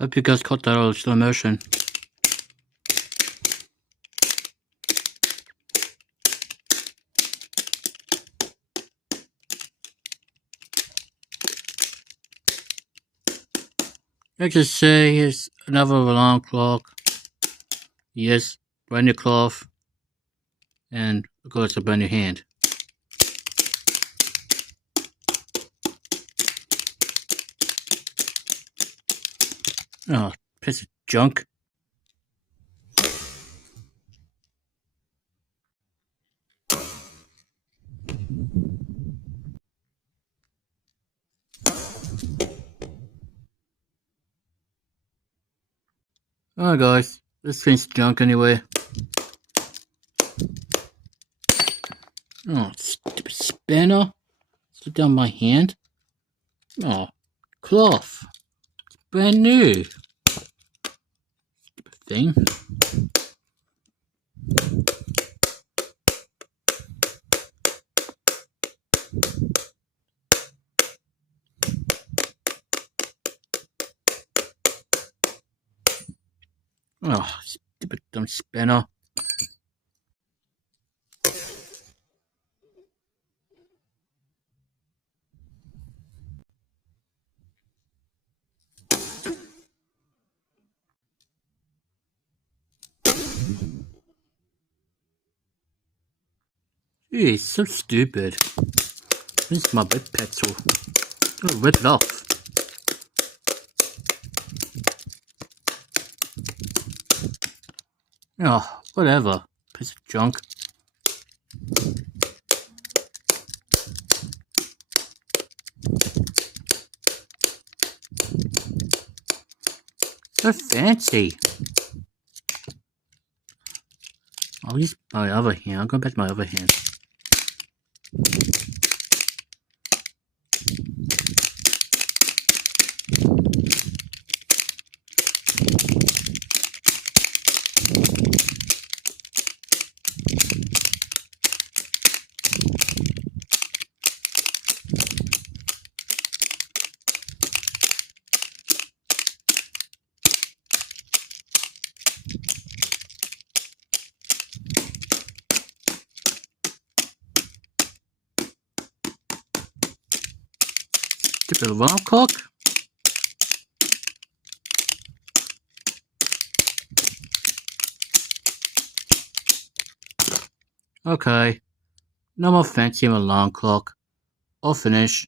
Hope you guys caught that all slow motion. Let's just say here's another alarm clock. Yes, brand new cloth. And of course a brand new hand. Oh, piece of junk. Alright guys, this thing's junk anyway. Oh, stupid spanner. Slip down my hand. Oh, cloth. It's brand new. Stupid thing. Oh, stupid dumb spanner. Gee, so stupid. This is my big pencil. Oh, rip it off. Oh, whatever. Piece of junk. So fancy. I'll use my other hand. I'll go back to my other hand. Stupid alarm clock. Okay, no more fancy alarm clock. I'll finish.